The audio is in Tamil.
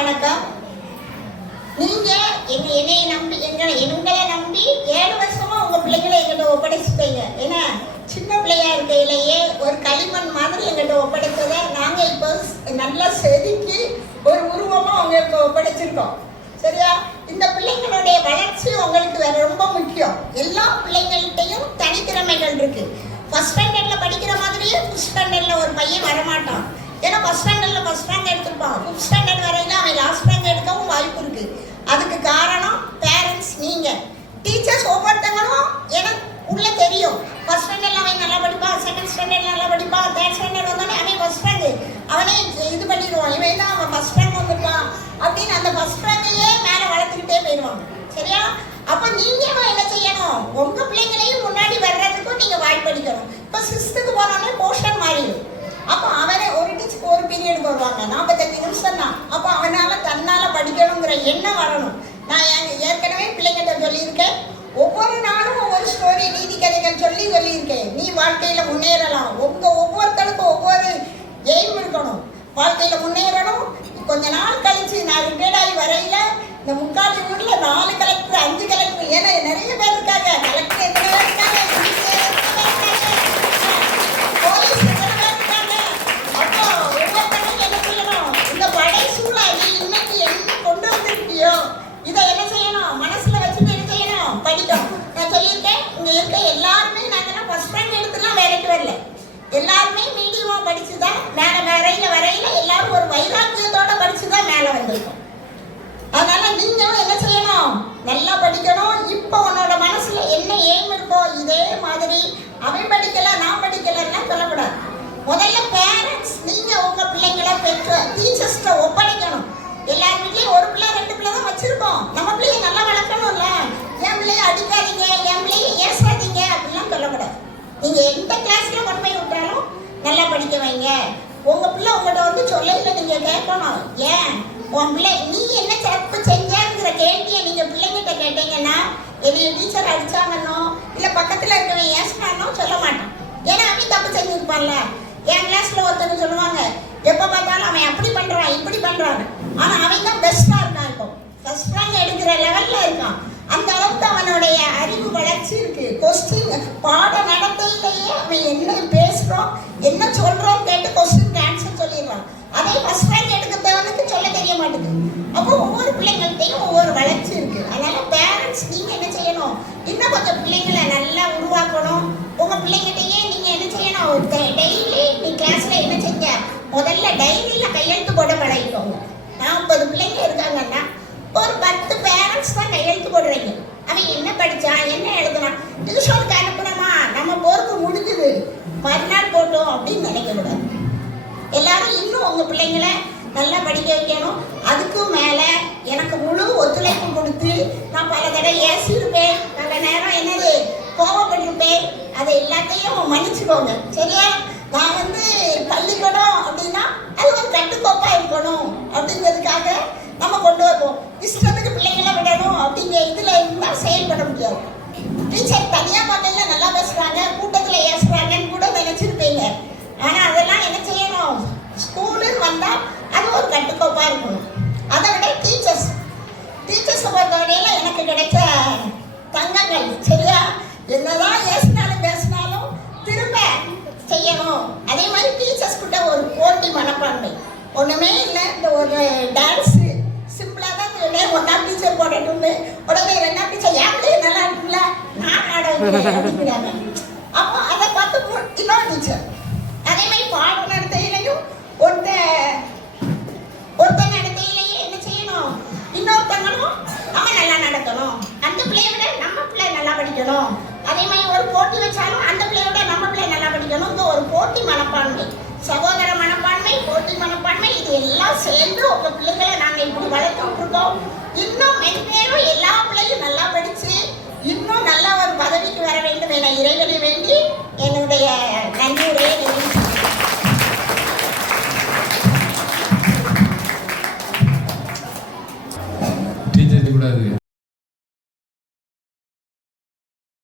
வணக்கம். நீங்க என்னை நம்பி எங்களை நம்பி 7 வருஷமா உங்க பிள்ளைகளை எங்கிட்ட ஒப்படைச்சிட்டீங்க. ஏன்னா சின்ன பிள்ளையா இருக்கையிலேயே ஒரு களிமண் மாதிரி எங்கிட்ட ஒப்படைச்சதை நாங்க இப்போ நல்லா செதுக்கி ஒரு உருவமா உங்களுக்கு ஒப்படைச்சிருக்கோம். சரியா? இந்த பிள்ளைங்களுடைய வளர்ச்சி உங்களுக்கு ரொம்ப முக்கியம். எல்லா பிள்ளைங்கள்ட்டையும் தனித்திறமைகள் இருக்கு. ஃபர்ஸ்ட் ஸ்டாண்டர்ட்ல படிக்கிற மாதிரியே ஃபிஃப்த் ஸ்டாண்டர்ட்ல ஒரு பையன் வரமாட்டான். ஏன்னா ஃபர்ஸ்ட் ஸ்டாண்டர்ட்ல ஃபர்ஸ்ட் ரேங்க் எடுத்துருப்பான். ஃபிஃப்த் ஸ்டாண்டர்ட் வரையில அவன் லாஸ்ட் ரேங்க் எடுக்கவும் வாய்ப்பு இருக்கு. அதுக்கு காரணம் பேரண்ட்ஸ், நீங்க டீச்சர்ஸ். ஒவ்வொருத்தங்களும் எனக்கு உள்ள தெரியும். ஃபர்ஸ்ட் ஸ்டாண்டர்ட்ல அவன் நல்லா படிப்பான், செகண்ட் ஸ்டாண்டர்ட்ல நல்லா படிப்பான், தேர்ட் ஸ்டாண்டர்ட் வந்தோடனே அவன் ஃபர்ஸ்ட் ரேங்க் அவனே இது பண்ணிடுவான். இவன் தான் அவன் ஃபர்ஸ்ட் ரேங்க் வந்துருப்பான் அப்படின்னு அந்த ஃபர்ஸ்ட் ரேங்கையே மேலே வளர்த்துக்கிட்டே போயிடுவாங்க. சரியா? அப்போ நீங்க என்ன செய்யணும்? உங்க பிள்ளைங்களையும் முன்னாடி வர்றதுக்கும் நீங்க வாய்ப்பளிக்கணும். இப்போ 6th போனோடனே போர்ஷன் மாறிடும். அப்போ அவனே ஒரு டீச்சருக்கு ஒரு பீரியட் வருவாங்க, 45 நிமிஷம் தான். அப்போ அவனால தன்னால படிக்கணுங்கிற எண்ணம் வரணும். நான் ஏற்கனவே பிள்ளைங்கிட்ட சொல்லியிருக்கேன், ஒவ்வொரு நாளும் ஒவ்வொரு ஸ்டோரி, நீதி கதைகள் சொல்லியிருக்கேன். நீ வாழ்க்கையில முன்னேறலாம். ஒவ்வொருத்தருக்கும் ஒவ்வொரு எய்ம் இருக்கணும். வாழ்க்கையில முன்னேறணும். கொஞ்ச நாள் கழிச்சு நான் ரிட்டையர்ட் ஆகி வரையில இந்த முக்காலி ஊர்ல 4 கலெக்டர் 5 கலெக்டர், ஏன்னா நிறைய பேர் இருக்காங்க. கலெக்டர் எத்தனை பேர் இருக்காங்க, போலீஸ் எத்தனை பேர் இருக்காங்க. அப்போ ஒவ்வொருத்தரும் என்ன செய்யணும்? இந்த படை சூழல் இன்னைக்கு என்ன கொண்டு வந்திருக்கியோ இதை என்ன செய்யணும்? மனசுல வச்சுட்டு என்ன செய்யணும்? படிக்கணும். நான் சொல்லியிருக்கேன், இங்க இருக்க எல்லாருமே நாங்கெல்லாம் ஃபர்ஸ்ட் ரேங்க் எடுத்துலாம் வேலைக்கு வரல. எல்லாருமே மீடியமா படிச்சுதான் மேல வரையில எல்லாரும் ஒரு வைராக்கியத்தோட படிச்சுதான் மேல வந்திருக்கோம். அதனால நீங்களும் என்ன செய்யணும்? நல்லா படிக்கணும். இப்போ உன்னோட மனசுல என்ன எய்ம் இருக்கோ இதே மாதிரி அவன் படிக்கல நான் படிக்கலன்னா சொல்லக்கூடாது. முதல்ல பேரண்ட்ஸ் நீங்க உங்க பிள்ளைங்களை டீச்சர்ஸ்ட ஒப்படைக்கணும். எல்லார் வீட்லயும் ஒரு பிள்ளை 2 பிள்ளை தான் வச்சிருக்கோம். நம்ம பிள்ளைய நல்லா வளர்க்கணும்ல. என் பிள்ளைய அடிக்காதீங்க, என் பிள்ளைய ஏசாதீங்க அப்படிலாம் சொல்லக்கூடாது. நீங்க எந்த கிளாஸ்ல கொண்டு போய் விட்டாலும் நல்லா படிக்க வைங்க. உங்க பிள்ளை உங்கள்கிட்ட வந்து சொல்லையில நீங்க கேட்கணும். ஏன் உன் பிள்ளை நீ என்ன தப்பு செஞ்சங்கிற கேள்வியை நீங்க பிள்ளைங்கிட்ட கேட்டீங்கன்னா, என்னைய டீச்சர் அடிச்சாங்கன்னோ இல்ல பக்கத்துல இருக்கவன் ஏசினானோ சொல்ல மாட்டான். ஏன்னா அவன் தப்பு செஞ்சிருப்பான்ல. என் கிளாஸ்ல ஒருத்தர் சொல்லுவாங்க, எப்ப பார்த்தாலும் அவன் அப்படி பண்றான் இப்படி பண்றான், ஆனா அவன் தான் பெஸ்டா இருக்கான். இப்போ ஃபர்ஸ்ட் ரேங்க் எடுக்கிற லெவல்ல இருக்கான். அந்த அளவுக்கு அவனுடைய அறிவு வளர்ச்சி இருக்கு. கொஸ்டின் பாட நடத்தையிலேயே அவன் என்ன பேசுறோம் என்ன சொல்றோம் கேட்டு கொஸ்டின் ஆன்சர் சொல்லிடுறான். அதே ஃபர்ஸ்ட் ரேங்க் எடுக்கிறவனுக்கு சொல்ல தெரிய மாட்டேங்குது. அப்போ ஒவ்வொரு பிள்ளைங்கள்ட்டையும் ஒவ்வொரு வளர்ச்சி இருக்கு. அதனால பேரண்ட்ஸ் நீங்க என்ன செய்யணும்? இன்னும் கொஞ்சம் பிள்ளைங்களை நல்லா உருவாக்கணும். உங்க பிள்ளைங்கிட்டயே நீங்க என்ன செய்யணும்? டெய்லி நீ கிளாஸ்ல என்ன செஞ்ச? முதல்ல டைரியில கையெழுத்து போட பழகிக்கோங்க. 40 பிள்ளைங்க இருக்காங்கன்னா ஒரு 10 பேரண்ட்ஸ் தான் கையெழுத்து போடுறீங்க. அவன் என்ன படிச்சான் என்ன எழுதுனான், டியூஷனுக்கு அனுப்புனோமா நம்ம போருக்கு முடிஞ்சுது மறுநாள் போட்டோம் அப்படின்னு நினைக்க கூடாது. எல்லாரும் இன்னும் உங்க பிள்ளைங்களை நல்லா படிக்க வைக்கணும். அதுக்கும் மேல எனக்கு முழு ஒத்துழைப்பு கொடுத்து நான் பல தடவை ஏசிருப்பேன், பல நேரம் என்னது கோவப்பட்டிருப்பேன். அதை எல்லாத்தையும் மன்னிச்சுக்கோங்க. சரியா? நான் பள்ளிக்கூடம் அப்படின்னா அது ஒரு கட்டுக்கோப்பா இருக்கணும் அப்படிங்கிறதுக்காக நம்ம கொண்டு வருவோம். இஷ்டத்துக்கு பிள்ளைங்களை விடணும் அப்படிங்கிற இதுல இருந்தா செயல்பட முடியாது. டீச்சர் தனியா பார்க்கல நல்லா பேசுறாங்க, கூட்டத்துல ஏசுறாங்கன்னு கூட நினைச்சிருப்பீங்க. ஆனா அதெல்லாம் என்ன செய்யணும்? ஸ்கூலுன்னு வந்தா அது ஒரு கட்டுக்கோப்பா இருக்கணும். அதை விட டீச்சர்ஸ் பொறுத்தவரையில எனக்கு கிடைச்ச தங்கங்கள். சரியா? என்னதான் ஏசினாலும் பேசினாலும் திரும்ப செய்யணும். அதே மாதிரி டீச்சர்ஸ் கிட்ட ஒரு போட்டி மனப்பான்மை. ஒண்ணுமே இல்லை, இந்த ஒரு டான்ஸ் சிம்பிளா தான் ஒன்னா டீச்சர் போடட்டும்னு உடனே 2ஆம் டீச்சர் ஏன் நல்லா இருக்குல்ல நான் ஆட வைக்கிறேன். அப்போ அதை பார்த்து இன்னொரு டீச்சர் அதே மாதிரி பாடம் நடத்தையிலையும் ஒருத்தன் நடத்தையிலேயே என்ன செய்யணும்? இன்னொருத்தங்களும் அவன் நல்லா நடக்கணும். அந்த பிள்ளைய விட நம்ம பிள்ளை நல்லா படிக்கணும். அதே மாதிரி ஒரு போட்டி வச்சாலும் அந்த பிள்ளைய விட நம்ம பிள்ளை நல்லா படிக்கணும். இந்த ஒரு போட்டி மனப்பான்மை, சகோதர மனப்பான்மை, போட்டி மனப்பான்மை, இது எல்லாம் சேர்ந்து உங்க பிள்ளைகளை நாங்க இப்படி வளர்த்துட்டு இருக்கோம். இன்னும் மென்மேலும் எல்லா பிள்ளையும் நல்லா படிச்சு இன்னும் நல்ல ஒரு பதவிக்கு வர வேண்டும் என இறைவனை வேண்டி